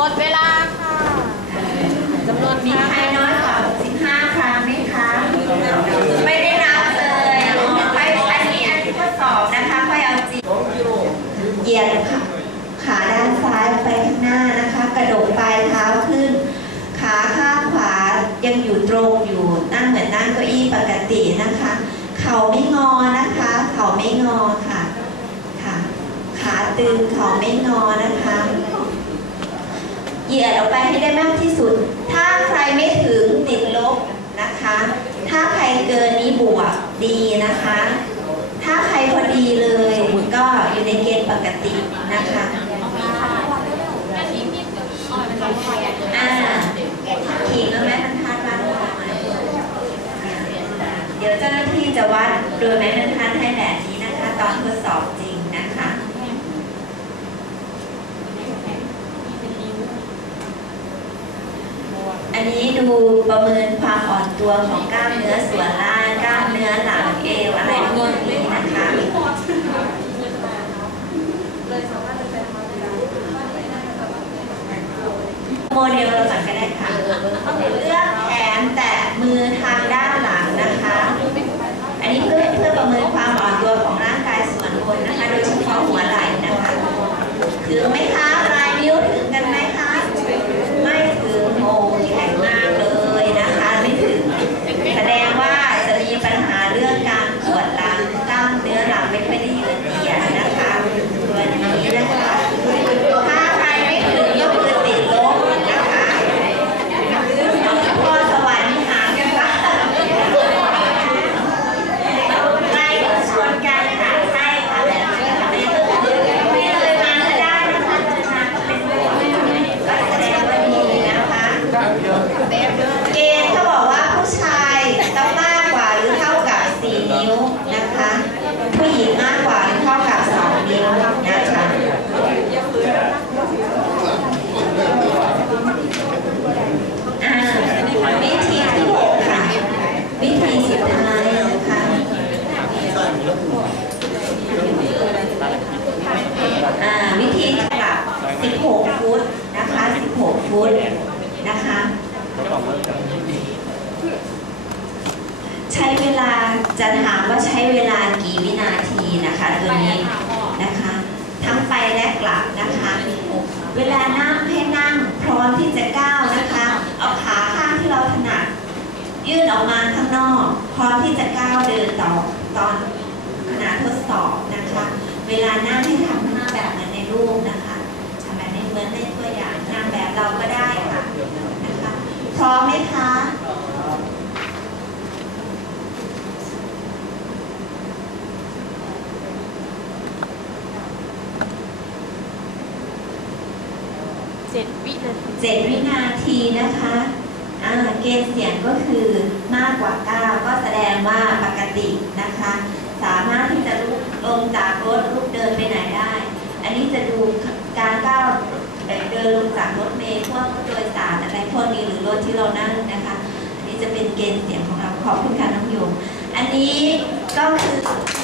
หมดเวลาค่ะจำนวนมีใครน้อยกว่า15ครั้งไหมคะ ไม่ได้นับเลยอ๋อไปอันนี้อันที่ทดสอบนะคะค่อยเอาจริงเหยียดขาขาด้านซ้ายไปข้างหน้านะคะ กระดกปลายเท้าขึ้น ขาข้างขวายังอยู่ตรงอยู่นั่งเหมือนนั่งเก้าอี้ปกตินะคะ เข่าไม่งอนะคะ เข่าไม่งอค่ะ ค่ะ ขาตึงเข่าไม่งอนะคะ เหยียดออกไปให้ได้มากที่สุด ถ้าใครไม่ถึงติดลบนะคะ ถ้าใครเกินนี้บวกดีนะคะ ถ้าใครพอดีเลยก็อยู่ในเกณฑ์ปกตินะคะอ่าขีดแล้วแม่ทันทันวัดออกมาเดี๋ยวเจ้าหน้าที่จะวัดโดยแม่ทันทันให้แบบนี้นะคะ ตอนทดสอบจริงนะคะ อันนี้ดูประเมินความอ่อนตัวของกล้ามเนื้อส่วนล่าง กล้ามเนื้อหลังเอวอะไรพวกนี้นะคะโมเดลเราก่อนก็ได้ค่ะ เลือกแขนแตะมือทางด้านหลังนะคะ อันนี้เพื่อเพื่อประเมินความอ่อนตัวของร่างกายส่วนบนนะคะ โดยเฉพาะหัวไหล่นะคะ ถึงไหมคะปลายนิ้วถึงกันไหมคะ ไม่ถึงโอ้แข็งมากเลยนะคะ ไม่ถึง แสดงว่าจะมีปัญหาเรื่องการปวดหลังกล้ามเนื้อหลังไม่ค่อยได้ยืดเหยียดนะคะตัวนี้นะคะ ถ้าใครไม่ถึงก็คือติดลบนะคะน้องพ่อสวรรค์หากันว่าใกล้ชวนกันค่ะใช่ค่ะแบบนี้ค่ะไม่เลยมาก็ได้นะคะเดินมาก็เป็นก็แสดงว่าดีนะคะ เกณฑ์เขาบอกว่าผู้ชายต้องมากกว่าหรือเท่ากับ 4 นิ้วนะคะ ผู้หญิงมากกว่าหรือเท่ากับ 2 นิ้วนะคะอ่าวิธีที่หกค่ะ วิธีสุดท้ายนะคะอ่าวิธีกลับ 16 ฟุตนะคะ 16ฟุตนะคะใช้เวลาจะถามว่าใช้เวลากี่วินาทีนะคะตัวนี้นะคะ ทั้งไปและกลับนะคะ เวลานั่งให้นั่งพร้อมที่จะก้าวนะคะ เอาขาข้างที่เราถนัดยื่นออกมาข้างนอก พร้อมที่จะก้าวเดินต่อตอนขณะทดสอบนะคะ เวลานั่งให้ทำหน้าแบบเหมือนในรูปนะคะทำแบบนี้เหมือนในตัวอย่างนางแบบเราก็ได้ค่ะนะคะ พร้อมไหมคะเจ็ดวินาทีเจ็ดวินาทีนะคะอ่าเกณฑ์เสียงก็คือมากกว่า 9 ก็แสดงว่าปกตินะคะ สามารถที่จะลุกลงจากรถลุกเดินไปไหนได้ อันนี้จะดูการก้าวเอ่อเดินลงจากรถเมล์พวก ที่เรานั่งนะคะ อันนี้จะเป็นเกณฑ์เสียงของเราขอบคุณค่ะน้องโยมอันนี้ก็คือ